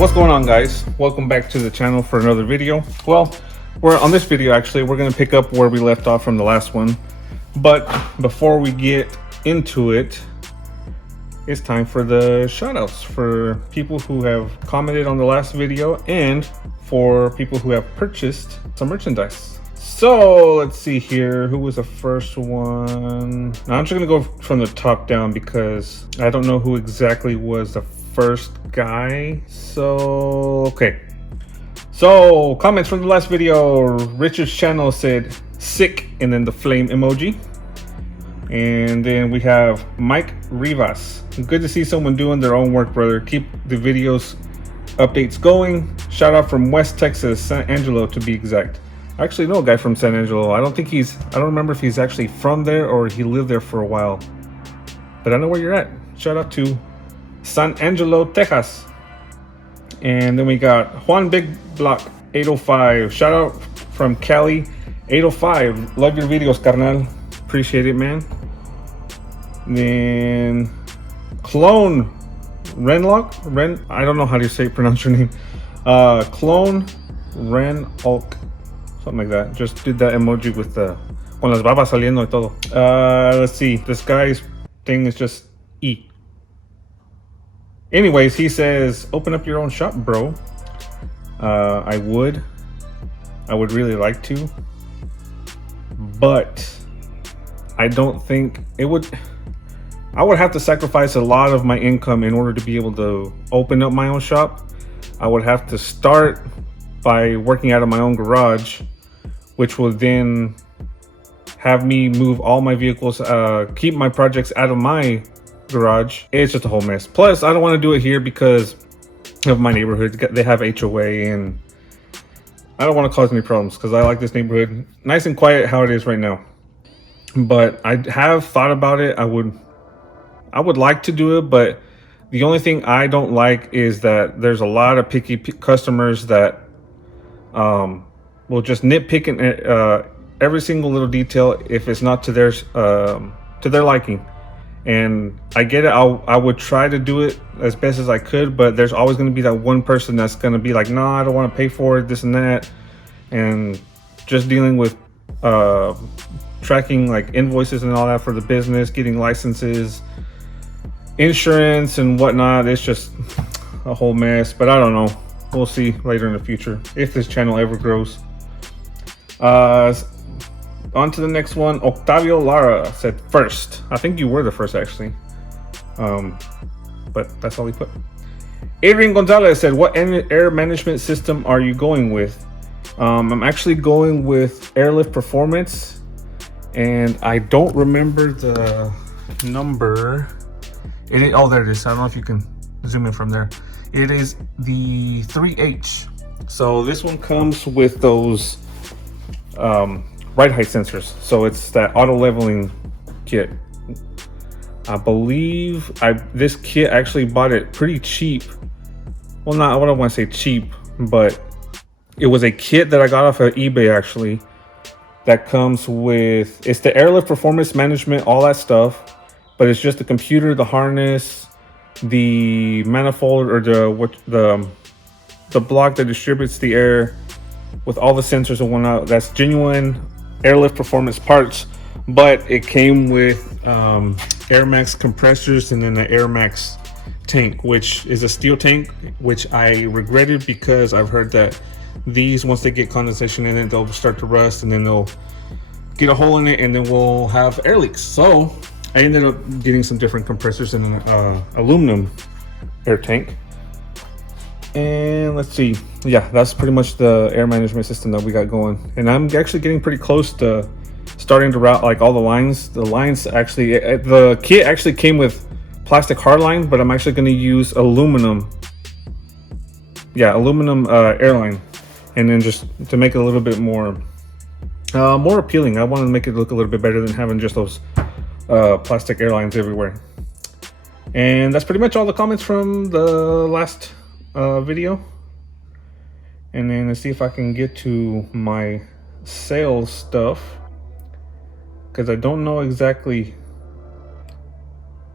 What's going on, guys? Welcome back to the channel for another video. Well, we're on this video actually we're going to pick up where we left off from the last one, but before we get into it, it's time for the shout outs for people who have commented on the last video and for people who have purchased some merchandise. So let's see here, who was the first one? Now I'm just gonna go from the top down because I don't know who exactly was the first guy. So okay, so comments from the last video. Richard's channel said sick and then the flame emoji. And then we have Mike Rivas. Good to see someone doing their own work, brother. Keep the videos updates going. Shout out from West Texas, San Angelo to be exact. I actually know a guy from San Angelo. I don't remember if he's actually from there or he lived there for a while, but I know where you're at. Shout out to San Angelo, Texas. And then we got Juan Big Block 805. Shout out from Cali 805. Love your videos, carnal. Appreciate it, man. And then Clone Ren, I don't know how to pronounce your name. Clone Ren Hulk, something like that. Just did that emoji with the con las babas saliendo y todo. Let's see. This guy's thing is just E. Anyways, he says, open up your own shop, bro. I would really like to, but I don't think it would. I would have to sacrifice a lot of my income in order to be able to open up my own shop. I would have to start by working out of my own garage, which will then have me move all my vehicles, keep my projects out of my garage. It's just a whole mess. Plus, I don't want to do it here because of my neighborhood. They have HOA and I don't want to cause any problems because I like this neighborhood. Nice and quiet how it is right now. But I have thought about it. I would like to do it, but the only thing I don't like is that there's a lot of picky customers that will just nitpick every single little detail if it's not to their liking. And I get it. I would try to do it as best as I could, but there's always going to be that one person that's going to be like, no, I don't want to pay for it, this and that. And just dealing with tracking like invoices and all that for the business, getting licenses, insurance and whatnot. It's just a whole mess, but I don't know. We'll see later in the future if this channel ever grows. On to the next one. Octavio Lara said first. I think you were the first actually, but that's all he put. Adrian Gonzalez said, what air management system are you going with? I'm actually going with Airlift Performance, and I don't remember the number. Oh, there it is. I don't know if you can zoom in from there. It is the 3H. So this one comes with those ride height sensors. So it's that auto leveling kit. I believe this kit actually bought it pretty cheap. Well, I don't want to say cheap, but it was a kit that I got off of eBay actually. That comes with, it's the Airlift Performance Management, all that stuff. But it's just the computer, the harness, the manifold, or the block that distributes the air with all the sensors and whatnot. That's genuine Airlift Performance parts, but it came with Air Max compressors and then the Air Max tank, which is a steel tank, which I regretted because I've heard that these, once they get condensation in it, they'll start to rust and then they'll get a hole in it and then we'll have air leaks. So I ended up getting some different compressors in an aluminum air tank. And let's see. Yeah, that's pretty much the air management system that we got going. And I'm actually getting pretty close to starting to route like all the lines. The lines actually, the kit actually came with plastic hardline, but I'm actually going to use aluminum. Yeah, aluminum airline. And then just to make it a little bit more appealing. I want to make it look a little bit better than having just those plastic airlines everywhere. And that's pretty much all the comments from the last video. And then let's see if I can get to my sales stuff, because I don't know exactly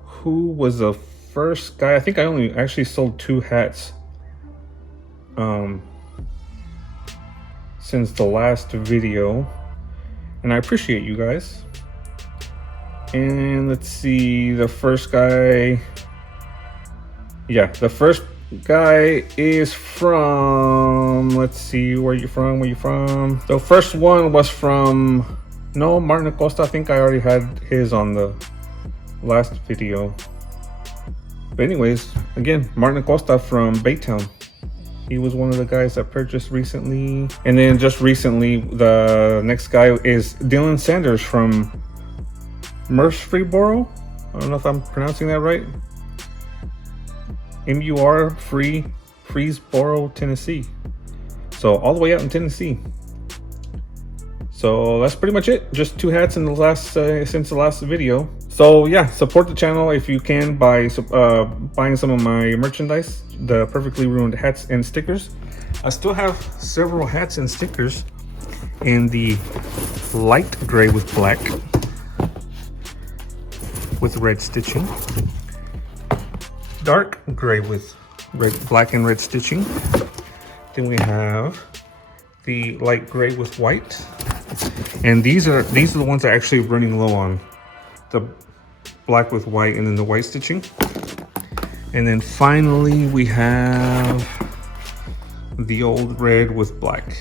who was the first guy. I think I only actually sold 2 hats. since the last video, and I appreciate you guys. And let's see, the first guy, yeah, the first guy is from, let's see, where you from? The first one was from, no, Martin Acosta. I think I already had his on the last video. But anyways, again, Martin Acosta from Baytown. He was one of the guys that purchased recently. And then just recently, the next guy is Dylan Sanders from Murfreesboro. I don't know if I'm pronouncing that right. Murfreesboro, Tennessee. So all the way out in Tennessee. So that's pretty much it. Just 2 hats in the last since the last video. So yeah, support the channel if you can by buying some of my merchandise, the Perfectly Ruined hats and stickers. I still have several hats and stickers in the light gray with black with red stitching, dark gray with black and red stitching. Then we have the light gray with white, and these are the ones that are actually running low on the black with white and then the white stitching. And then finally we have the old red with black.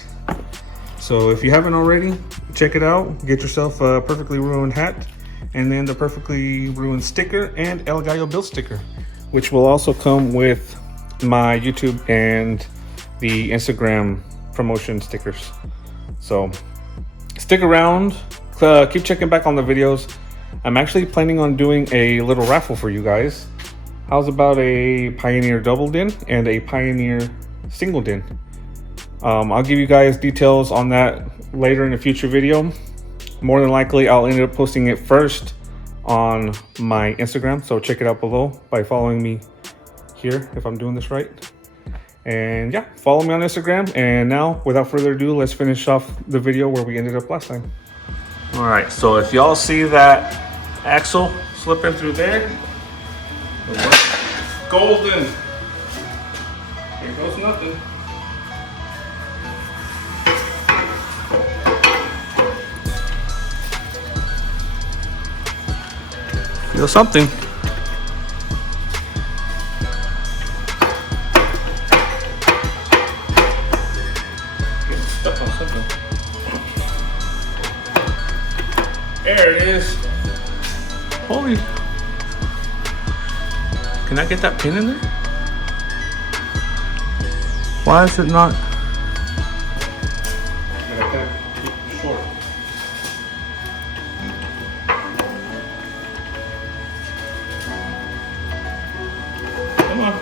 So if you haven't already, check it out. Get yourself a Perfectly Ruined hat, and then the Perfectly Ruined sticker and El Gallo build sticker, which will also come with my YouTube and the Instagram promotion stickers. So stick around, keep checking back on the videos. I'm actually planning on doing a little raffle for you guys. How's about a Pioneer double din and a Pioneer single din? I'll give you guys details on that later in a future video. More than likely, I'll end up posting it first on my Instagram. So check it out below by following me here, if I'm doing this right. And yeah, follow me on Instagram. And now, without further ado, let's finish off the video where we ended up last time. All right, so if y'all see that axle slipping through there, golden. Here goes nothing. Feel something. Getting stuck on something. There it is. Holy. Can I get that pin in there? Why is it not? Short. Come on.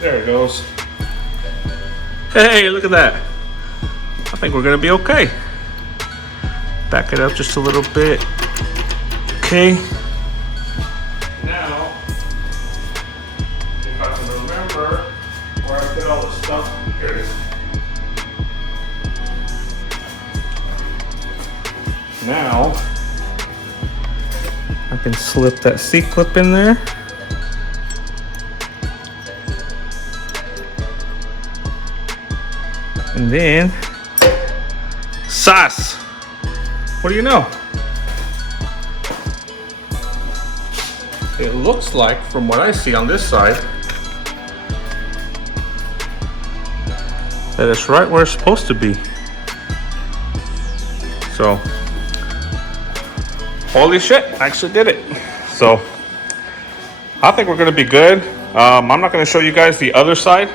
There it goes. Hey, look at that. I think we're gonna be okay. Back it up just a little bit. Okay. Now, if I can remember where I put all the stuff, here it is. Now, I can slip that C-clip in there. And then, sauce. What do you know? It looks like, from what I see on this side, that it's right where it's supposed to be. So, holy shit, I actually did it. So, I think we're gonna be good. I'm not gonna show you guys the other side.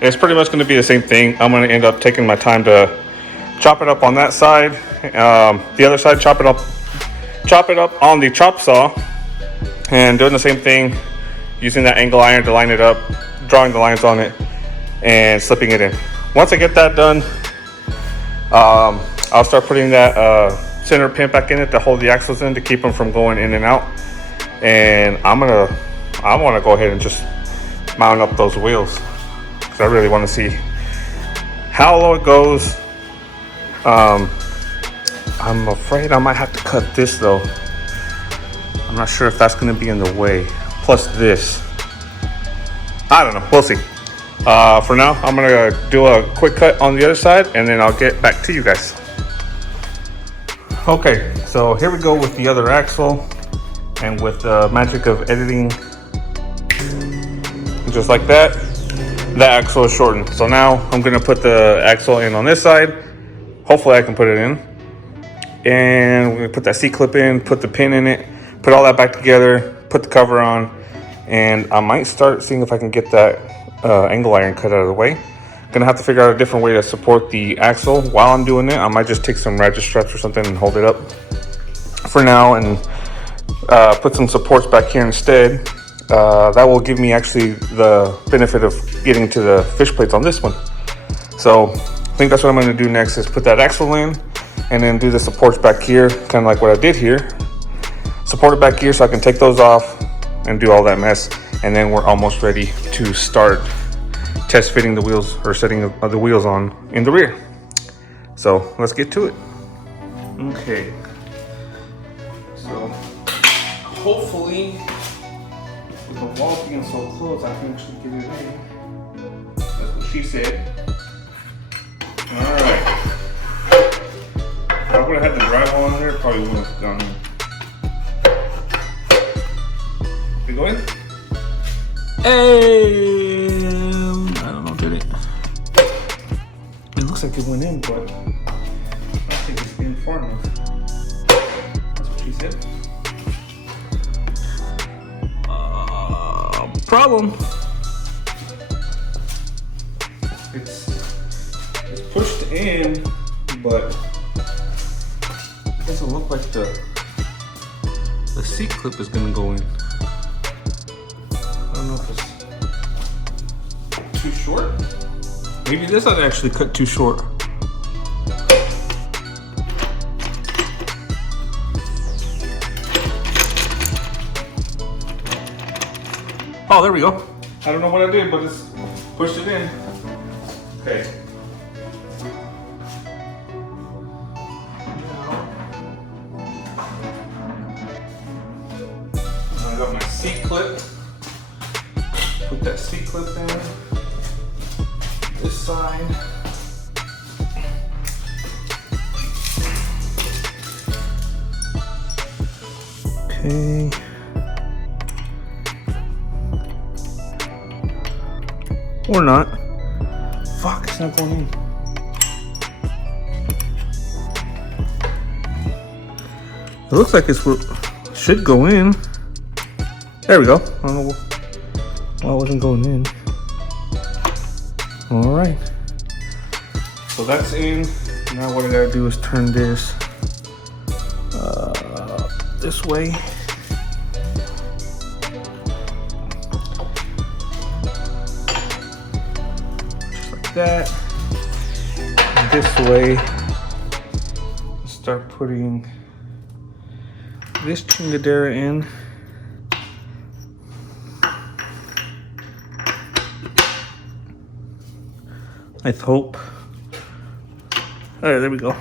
It's pretty much gonna be the same thing. I'm gonna end up taking my time to chop it up on that side. The other side, chop it up on the chop saw, and doing the same thing, using that angle iron to line it up, drawing the lines on it, and slipping it in. Once I get that done, I'll start putting that center pin back in it to hold the axles in to keep them from going in and out. And I want to go ahead and just mount up those wheels, because I really want to see how low it goes. I'm afraid I might have to cut this though. I'm not sure if that's gonna be in the way. Plus this. I don't know, we'll see. For now, I'm gonna do a quick cut on the other side and then I'll get back to you guys. Okay, so here we go with the other axle, and with the magic of editing, just like that, that axle is shortened. So now I'm gonna put the axle in on this side. Hopefully I can put it in. And we're gonna put that C-clip in, put the pin in it, put all that back together, put the cover on, and I might start seeing if I can get that angle iron cut out of the way. Gonna have to figure out a different way to support the axle while I'm doing it. I might just take some ratchet straps or something and hold it up for now, and put some supports back here instead. That will give me actually the benefit of getting to the fish plates on this one. So I think that's what I'm gonna do next, is put that axle in and then do the supports back here, kind of like what I did here. Support it back here so I can take those off and do all that mess. And then we're almost ready to start test fitting the wheels, or setting the wheels on in the rear. So let's get to it. Okay. So hopefully, with the wall being so close, I can actually get it in. That's what she said. All right. If I would have had the drywall on there, it probably wouldn't have gone in. Did it go in? Hey! I don't know, did it? It looks like it went in, but I don't think it's in far enough. That's what she said. Problem. It's pushed in, but it doesn't look like the seat clip is gonna go in. I don't know if it's too short. Maybe this would actually cut too short. Oh, there we go. I don't know what I did, but it's pushed it in. Okay. I got my seat clip. Put that seat clip in. This side. Okay. Or not. Fuck, it's not going in. It looks like it should go in. There we go. I don't know why it wasn't going in. All right. So that's in. Now what I gotta do is turn this this way. That this way. Start putting this chingadera in. I hope. All right, there we go.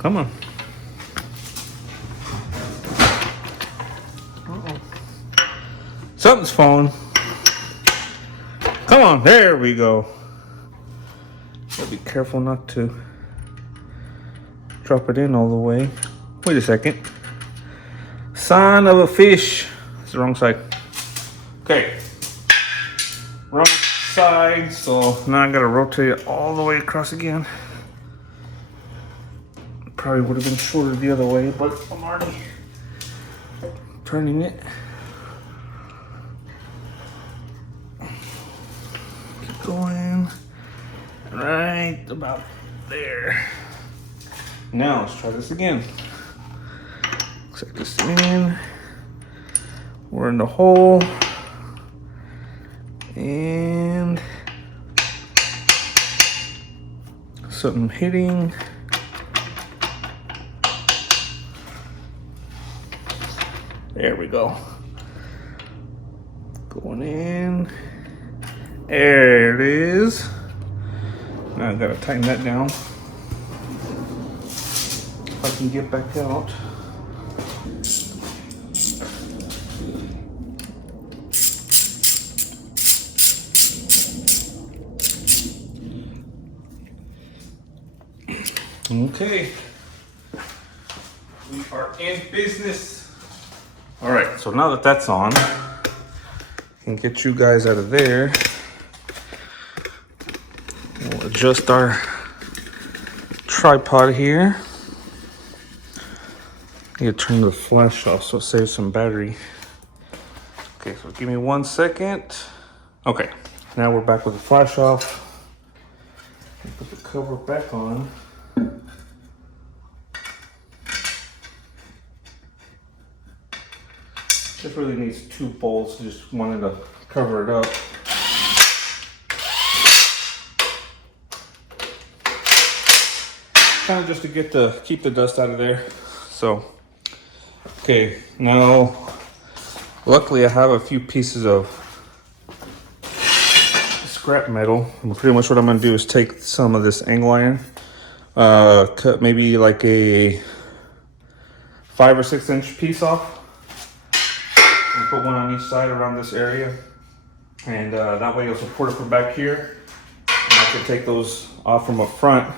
Come on. Uh-oh. Something's falling. Come on, there we go. Gotta be careful not to drop it in all the way. Wait a second. Son of a fish. It's the wrong side. Okay. Wrong side, so now I gotta rotate it all the way across again. Probably would have been shorter the other way, but I'm already turning it. Going right about there. Now let's try this again. Looks like this in. We're in the hole. And something hitting. There we go. Going in. There it is. Now I gotta tighten that down. if I can get back out. Okay, we are in business. All right, so now that that's on, I can get you guys out of there. We'll adjust our tripod here. I need to turn the flash off so it saves some battery. Okay, so give me 1 second. Okay, now we're back with the flash off. Put the cover back on. This really needs 2 bolts. Just wanted to cover it up. Kind of just to keep the dust out of there. So, okay, now luckily I have a few pieces of scrap metal. And pretty much what I'm gonna do is take some of this angle iron, cut maybe like a 5 or 6 inch piece off. And put one on each side around this area, and that way it'll support it from back here, and I can take those off from up front,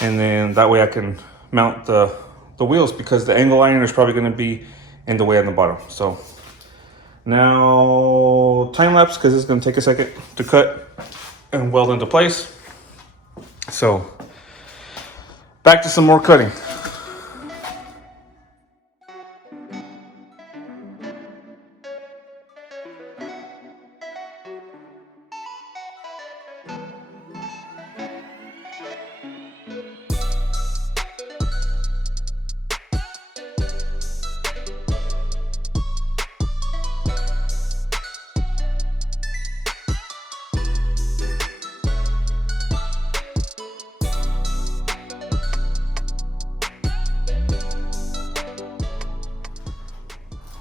and then that way I can mount the wheels, because the angle iron is probably going to be in the way on the bottom. So now time lapse, because it's going to take a second to cut and weld into place. So back to some more cutting.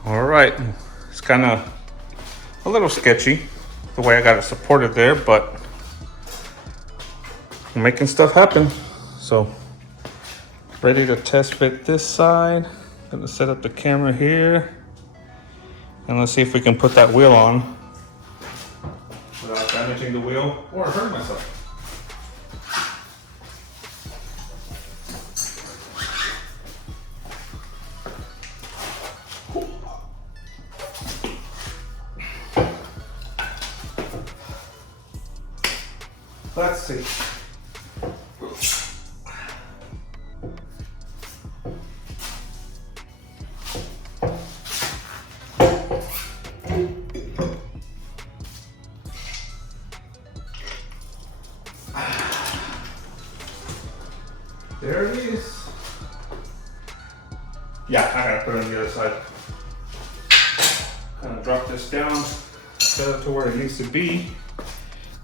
All right, it's kind of a little sketchy the way I got it supported there, but I'm making stuff happen. So ready to test fit this side. Gonna set up the camera here, and let's see if we can put that wheel on without damaging the wheel or hurting myself. Let's see. There it is. Yeah, I gotta put it on the other side. Kind of drop this down, set it to where it needs to be.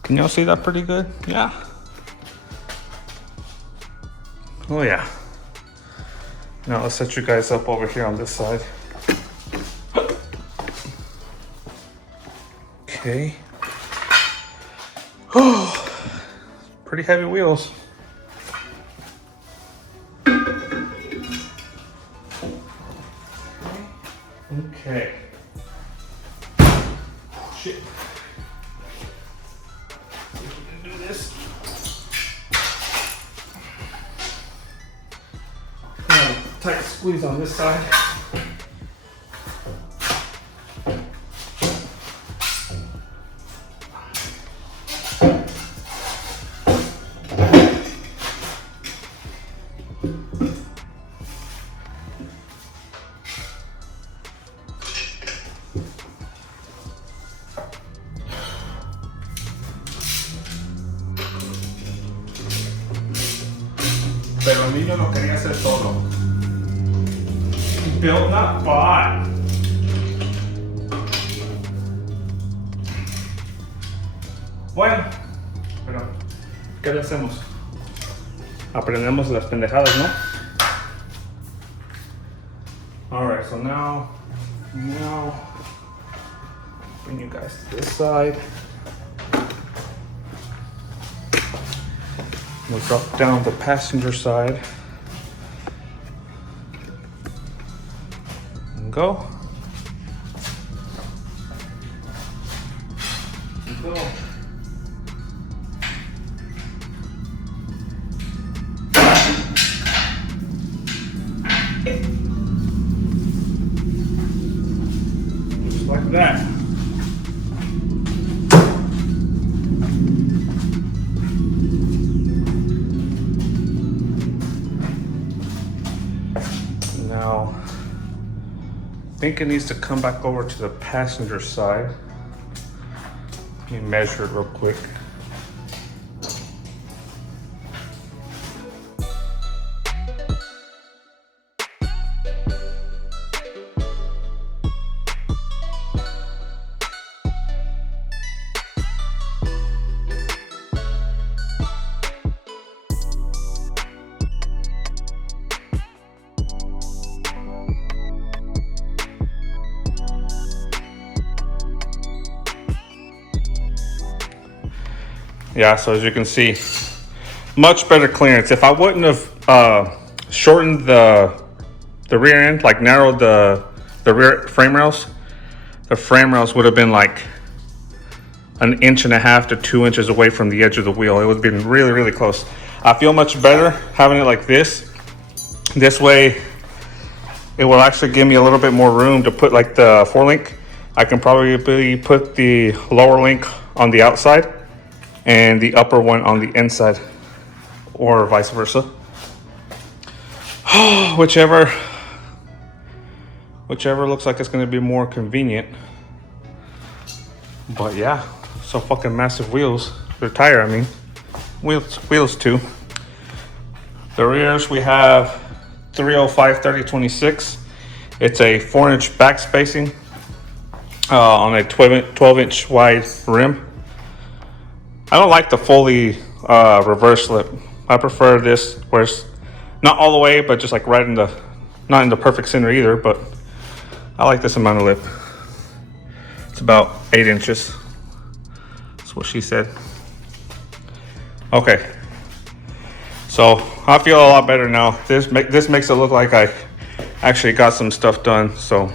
Can y'all see that pretty good? Yeah. Oh yeah. Now let's set you guys up over here on this side. Okay. Oh, pretty heavy wheels. Okay. Shit. Do this. Tight squeeze on this side. Pero el niño lo quería hacer solo. Built, not bought. Bueno, pero ¿qué le hacemos? Aprendemos las pendejadas, ¿no? Alright, so now bring you guys to this side. We'll drop down the passenger side. go. Let's go. Just like that. Now, I think it needs to come back over to the passenger side. Let me measure it real quick. Yeah, so as you can see, much better clearance. If I wouldn't have shortened the rear end, like narrowed the rear frame rails, the frame rails would have been like 1.5 to 2 inches away from the edge of the wheel. It would have been really, really close. I feel much better having it like this. This way, it will actually give me a little bit more room to put like the 4-link. I can probably put the lower link on the outside and the upper one on the inside, or vice versa. whichever looks like it's going to be more convenient. But yeah, so fucking massive wheels. The tire, I mean, wheels too. The rears, we have 305 3026. It's a 4-inch back spacing on a 12-inch wide rim. I don't like the fully reverse lip. I prefer this where it's not all the way, but just like right in the, not in the perfect center either, but I like this amount of lip. It's about 8 inches. That's what she said. Okay. So I feel a lot better now. This makes it look like I actually got some stuff done. So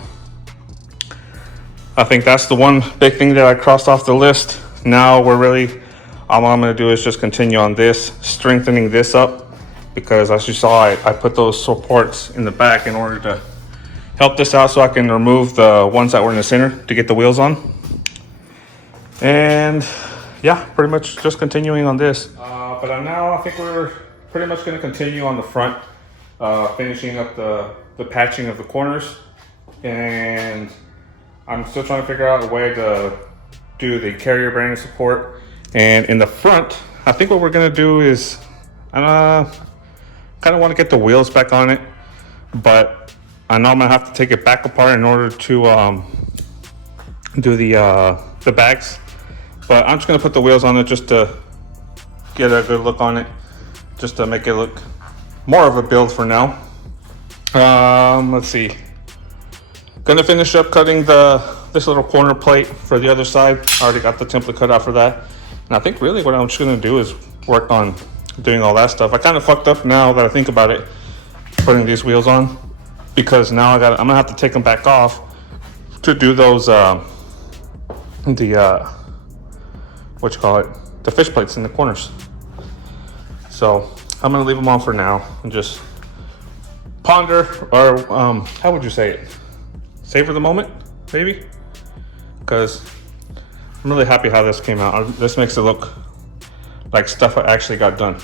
I think that's the one big thing that I crossed off the list. Now we're really, all I'm gonna do is just continue on this, strengthening this up, because as you saw, I put those supports in the back in order to help this out so I can remove the ones that were in the center to get the wheels on. And yeah, pretty much just continuing on this. But now I think we're pretty much gonna continue on the front, finishing up the patching of the corners. And I'm still trying to figure out a way to do the carrier bearing support. And in the front, I think what we're gonna do is, kind of want to get the wheels back on it, but I know I'm gonna have to take it back apart in order to do the bags. But I'm just gonna put the wheels on it just to get a good look on it, just to make it look more of a build for now. Let's see. Gonna finish up cutting this little corner plate for the other side. I already got the template cut out for that. And I think really what I'm just gonna do is work on doing all that stuff. I kind of fucked up now that I think about it, putting these wheels on, because now I'm gonna have to take them back off to do those the fish plates in the corners. So I'm gonna leave them on for now and just ponder, or how would you say it? Savor the moment, maybe? Because I'm really happy how this came out. This makes it look like stuff I actually got done.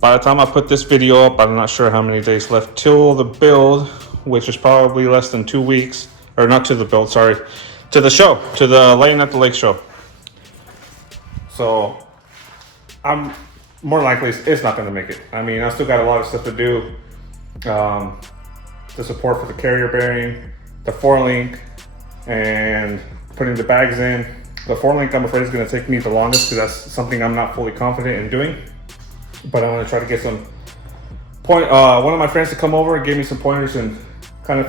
By the time I put this video up, I'm not sure how many days left till the build, which is probably less than 2 weeks. Or not to the build, sorry. To the show, to the Laying at the Lake show. So I'm more likely it's not gonna make it. I mean, I still got a lot of stuff to do. The support for the carrier bearing, the 4-link, and putting the bags in. The 4-link, I'm afraid, is going to take me the longest because that's something I'm not fully confident in doing. But I'm going to try to get some one of my friends to come over and give me some pointers and kind of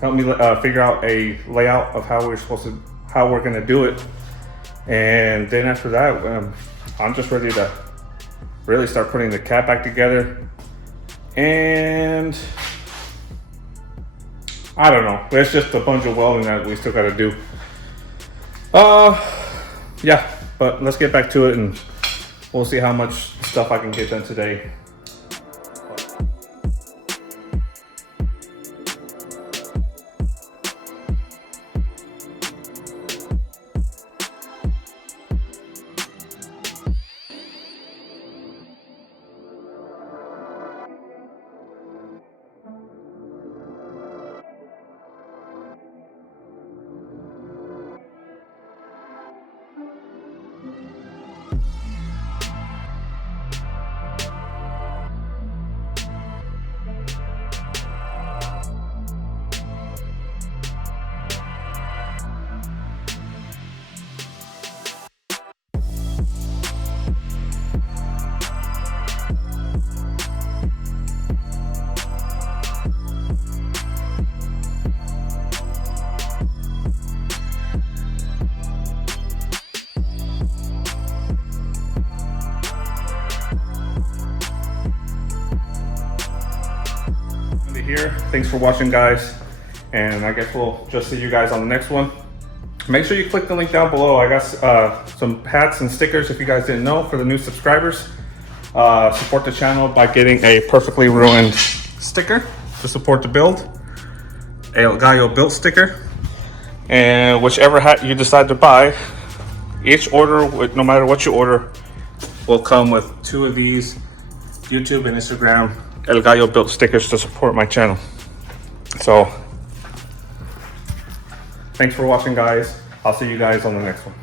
help me figure out a layout of how we're going to do it. And then after that, I'm just ready to really start putting the cab back together and I don't know. It's just a bunch of welding that we still got to do. Yeah, but let's get back to it and we'll see how much stuff I can get done today. Here, thanks for watching, guys, and I guess we'll just see you guys on the next one. Make sure you click the link down below. I got some hats and stickers if you guys didn't know for the new subscribers. Support the channel by getting a Perfectly Ruined sticker to support the build, a Gallo built sticker, and whichever hat you decide to buy, each order, no matter what you order, will come with 2 of these YouTube and Instagram El Gallo built stickers to support my channel. So thanks for watching, guys. I'll see you guys on the next one.